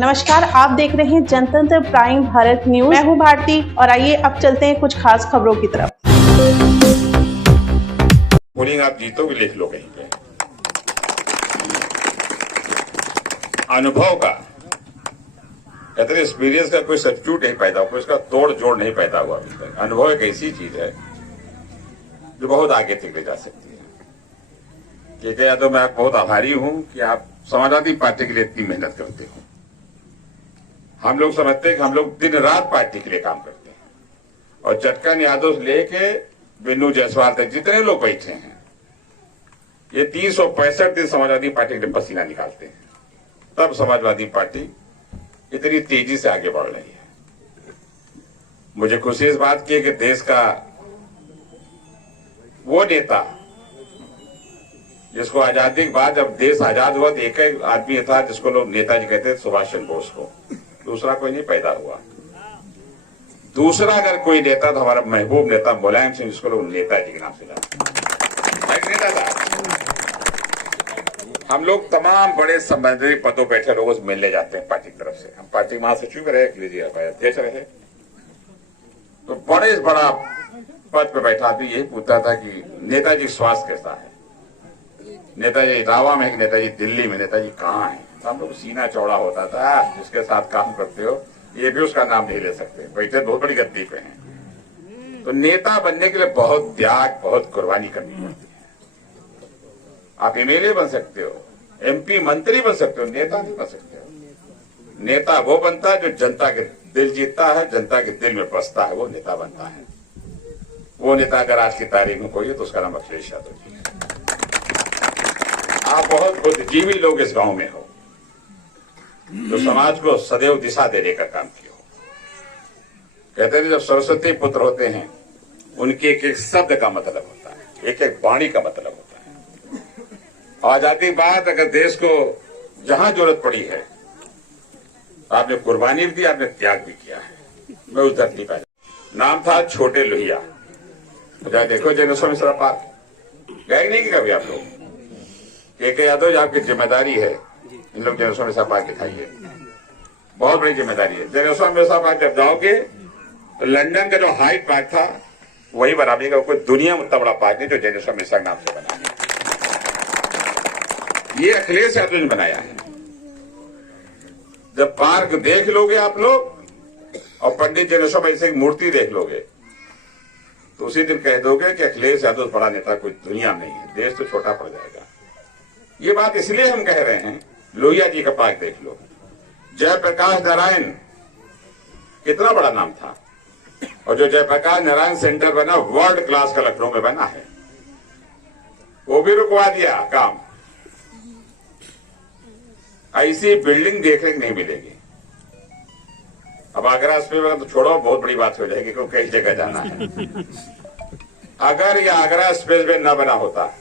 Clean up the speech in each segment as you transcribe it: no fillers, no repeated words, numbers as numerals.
नमस्कार, आप देख रहे हैं जनतंत्र प्राइम भारत न्यूज। मैं हूं भारती और आइए अब चलते हैं कुछ खास खबरों की तरफ। पोलिंग आप जीतोगे, लिख लो कहीं पे। अनुभव का कहते हैं, एक्सपीरियंस का कोई सब्स्टिट्यूट नहीं पैदा हुआ, इसका तोड़ जोड़ नहीं पैदा हुआ अभी तक। अनुभव एक ऐसी चीज है जो बहुत आगे तक ले जा सकती है। ठीक है, तो मैं बहुत आभारी हूं कि आप समाजवादी पार्टी के लिए इतनी मेहनत करते हो। हम लोग समझते हैं कि हम लोग दिन रात पार्टी के लिए काम करते हैं और चटकन यादव से लेके बिन्नू जायसवाल तक जितने लोग बैठे हैं, ये 365 दिन समाजवादी पार्टी के लिए पसीना निकालते हैं। तब समाजवादी पार्टी इतनी तेजी से आगे बढ़ रही है। मुझे खुशी इस बात की है कि देश का वो नेता जिसको आजादी के बाद, जब देश आजाद हुआ तो एक ही आदमी था जिसको लोग नेताजी कहते थे, सुभाष चंद्र बोस को। दूसरा कोई नहीं पैदा हुआ। दूसरा अगर कोई नेता तो हमारा महबूब नेता मुलायम सिंह, जिसको लोग नेताजी के नाम से जानते। एक नेता था। हम लोग तमाम बड़े संबंधित पदों पर बैठे लोगों से मिलने जाते हैं पार्टी की तरफ से। हम पार्टी महासचिव रहे, अध्यक्ष रहे, तो बड़े बड़ा पद पे बैठा आदमी यही पूछता था कि नेताजी स्वास्थ्य कैसा है, नेताजी इटावा में है, नेताजी दिल्ली में, नेताजी कहाँ है। तो हम लोग सीना चौड़ा होता था, जिसके साथ काम करते हो ये भी उसका नाम नहीं ले सकते, बैठे बहुत बड़ी गद्दी पे हैं। तो नेता बनने के लिए बहुत त्याग, बहुत कुर्बानी करनी पड़ती है। आप एमएलए बन सकते हो, एमपी मंत्री बन सकते हो, नेता नहीं बन सकते हो। नेता वो बनता है जो जनता के दिल जीतता है, जनता के दिल में बसता है, वो नेता बनता है। वो नेता अगर आज की तारीख में कोई है तो उसका नाम अखिलेश यादव जी है। आप बहुत बुद्धिजीवी लोग इस गांव में हो, जो समाज को सदैव दिशा देने का काम किया हो। कहते हैं जब सरस्वती पुत्र होते हैं, उनके एक एक शब्द का मतलब होता है, एक एक वाणी का मतलब होता है। आजादी के बाद अगर देश को जहां जरूरत पड़ी है, आपने कुर्बानी भी दी, आपने त्याग भी किया है। मैं उस धरती पर, नाम था छोटे लोहिया। मुझे देखो जैनोस्वामी मिश्रा पार्क गए नहीं कि कभी आप लोग? के यादव, आपकी जिम्मेदारी है इन लोग जैनोस्वामी मिश्रा पार्क दिखाइए, बहुत बड़ी जिम्मेदारी है। जैनोस्वामी मिश्रा पार्क जब जाओगे तो लंदन का जो हाइट पार्क था वही बनाने का, कोई दुनिया में उतना बड़ा पार्क नहीं जो जैनोस्वामी मिश्रा के नाम से बना है। ये अखिलेश यादव ने बनाया है। जब पार्क देख लोगे आप लोग और पंडित जैनोस्वामी मिश्रा की मूर्ति देख लोगे तो उसी दिन कह दोगे कि अखिलेश यादव बड़ा नेता कोई दुनिया में नहीं है, देश तो छोटा पड़ जाएगा। ये बात इसलिए हम कह रहे हैं, लोहिया जी का पार्क देख लो। जयप्रकाश नारायण कितना बड़ा नाम था, और जो जयप्रकाश नारायण सेंटर बना वर्ल्ड क्लास का लखनऊ में बना है, वो भी रुकवा दिया काम। ऐसी बिल्डिंग देखने की नहीं मिलेगी। अब आगरा एक्सप्रेस तो छोड़ो, बहुत बड़ी बात हो जाएगी क्योंकि कई जगह जाना है। अगर ये आगरा एक्सप्रेस वे न बना होता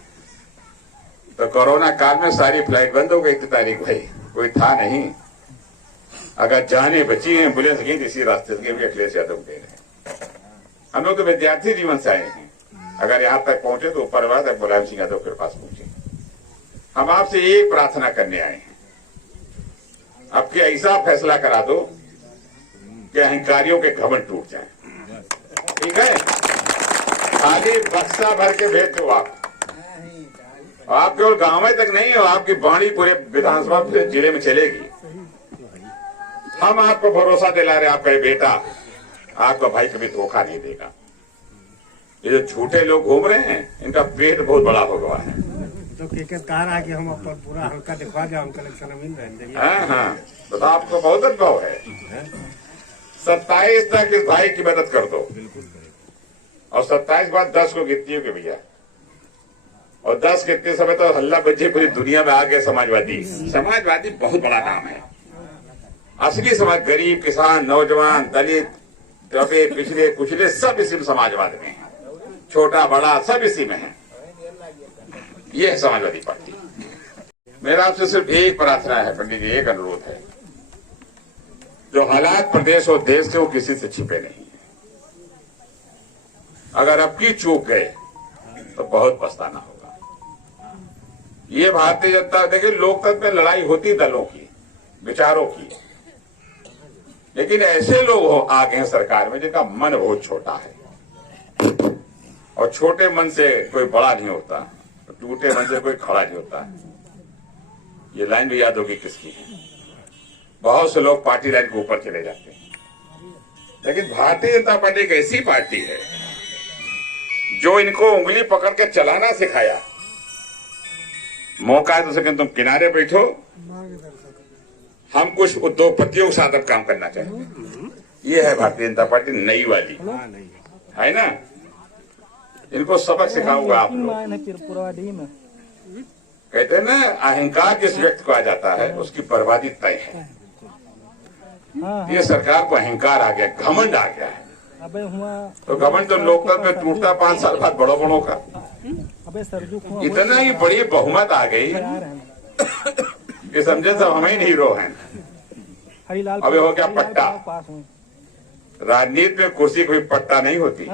तो कोरोना काल में सारी फ्लाइट बंद हो गई थी तारीख भाई, कोई था नहीं। अगर जाने बची है, एम्बुलेंस गई इसी रास्ते से, अखिलेश यादव दे रहे। हम लोग तो विद्यार्थी जीवन से आए हैं, अगर यहां तक पहुंचे तो ऊपर वाला मुलायम सिंह यादव के पास पहुंचे। हम आपसे एक प्रार्थना करने आए हैं, आपके ऐसा फैसला करा दो कि अहंकारियों के घमंड टूट जाए। ठीक है, खाली बक्सा भर के भेज दो आप केवल गांव में तक नहीं हो, आपकी वाणी पूरे विधानसभा जिले में चलेगी। हम आपको भरोसा दिला रहे, आपका बेटा, आपका भाई कभी धोखा नहीं देगा। ये जो झूठे लोग घूम रहे हैं, इनका पेट बहुत बड़ा हो गया है। तो कह रहा है कि हम अपन पूरा हल्का दिखवा जाए, हम कलेक्शन मिल रहे हैं। हाँ, तो आपको बहुत अनुभव है। 27 तक इस भाई की मदद कर दो, और 27 बाद 10 को गिनती हो भैया, और 10 कितने समय तो हल्ला बच्चे पूरी दुनिया में आ गए। समाजवादी बहुत बड़ा नाम है। असली समाज, गरीब, किसान, नौजवान, दलित, दबे, पिछले कुचले सब इसी में समाजवाद में है। छोटा बड़ा सब इसी में है। ये है समाजवादी पार्टी। मेरा आपसे सिर्फ एक प्रार्थना है पंडित जी, एक अनुरोध है। जो हालात प्रदेश और देश के, वो किसी से छिपे नहीं है। अगर अब की चूक गए तो बहुत पछताना होगा। ये भारतीय जनता, देखिए लोकतंत्र में लड़ाई होती दलों की, विचारों की, लेकिन ऐसे लोग आ गए हैं सरकार में जिनका मन बहुत छोटा है, और छोटे मन से कोई बड़ा नहीं होता, टूटे मन से कोई खड़ा नहीं होता। ये लाइन भी याद होगी किसकी है। बहुत से लोग पार्टी लाइन के ऊपर चले जाते हैं, लेकिन भारतीय जनता पार्टी एक ऐसी पार्टी है जो इनको उंगली पकड़ के चलाना सिखाया। मौका है तो सके तुम किनारे बैठो, हम कुछ उद्योगपतियों के साथ अब काम करना चाहेंगे। ये है भारतीय जनता पार्टी नई वाली, है ना। इनको सबक सिखाऊंगा आप लोग। कहते हैं ना, अहंकार जिस व्यक्ति को आ जाता है उसकी बर्बादी तय है। ये सरकार को अहंकार आ गया, घमंड आ गया है। तो घमंड तो लोकतंत्र में टूटता 5 साल बाद बड़ों का। इतना ही बड़ी बहुमत आ गई कि समझे सब हम ही हीरो हैं। अबे हो गया पट्टा। राजनीति में कुर्सी कोई पट्टा नहीं होती।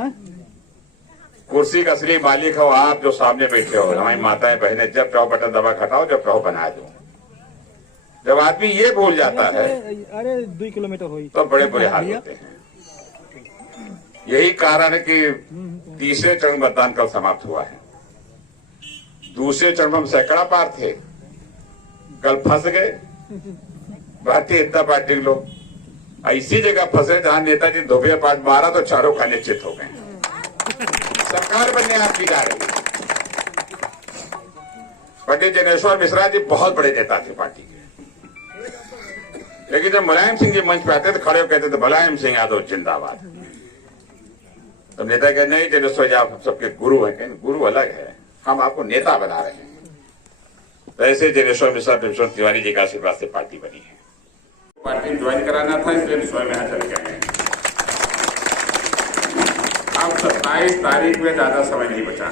कुर्सी का असली मालिक हो आप जो सामने बैठे हो, हमारी माताएं बहनें। जब चाहो बटन दबा हटाओ, जब चाहो बना दो। जब आदमी ये भूल जाता है अरे 2 किलोमीटर हुई तो बड़े बुरे हाल होते हैं। यही कारण है कि तीसरे चरण मतदान कल समाप्त हुआ है। दूसरे चरण में हम सैकड़ा पार थे, कल फंस गए भारतीय जनता पार्टी के लोग। ऐसी जगह फंसे जहां नेताजी दोपहर 5 12 तो चारों का निश्चित हो गए। सरकार बनने आपकी जा रही। पंडित जनेश्वर मिश्रा जी बहुत बड़े नेता थे पार्टी के, लेकिन जब मुलायम सिंह जी मंच पे आते थे, खड़े हो कहते थे मुलायम सिंह यादव जिंदाबाद। तो नेता कहते नहीं जनेश्वर जी आप सबके गुरु हैं। कहें गुरु अलग है, हम आपको नेता बना रहे हैं। तो ऐसे जनेश्वर मिश्रा विश्वनाथ तिवारी जी का आशीर्वाद से पार्टी बनी है। पार्टी ज्वाइन कराना था, इसलिए स्वयं यहाँ चल के आए। अब 27 तारीख में ज्यादा समय नहीं बचा।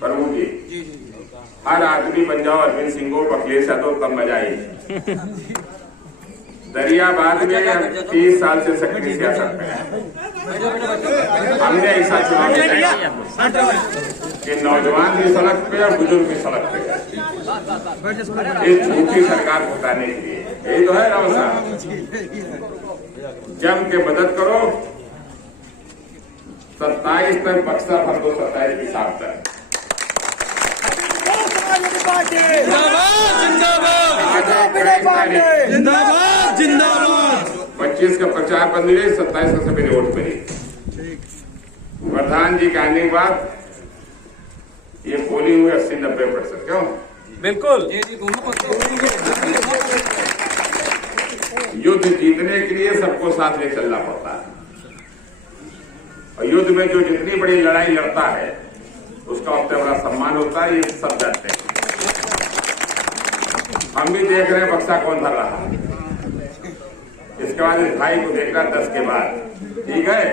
प्रभु जी हर आदमी बन जाओ अरविंद सिंह को, अखिलेश यादव, तब मजा आई। दरियाबाद में 30 साल से सक्रिय सियासत में हमने ऐसा चुनाव देखा कि नौजवान की सड़क पे और बुजुर्ग की सड़क पे इस झूठी सरकार को हटाने के लिए। यही तो है अवसर। जम के मदद करो। 27 तक बक्सर भर दो, 27 की साफ तक। जिंदाबाद जिंदाबाद। 25 का प्रचार बंद हुई, 27 का सभी वोट मिली। प्रधान जी के आने के बाद ये पोलिंग हुई 80-90%। क्यों? बिल्कुल। युद्ध जीतने के लिए सबको साथ ले चलना पड़ता है, और युद्ध में जो जितनी बड़ी लड़ाई लड़ता है उसका उतना बड़ा सम्मान होता है। ये सब जानते हैं। हम भी देख रहे हैं बक्सा कौन भर रहा है। इसके बाद इस भाई को देखना 10 के बाद। ठीक है,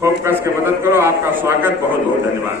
खूब कस के मदद करो। आपका स्वागत, बहुत बहुत धन्यवाद।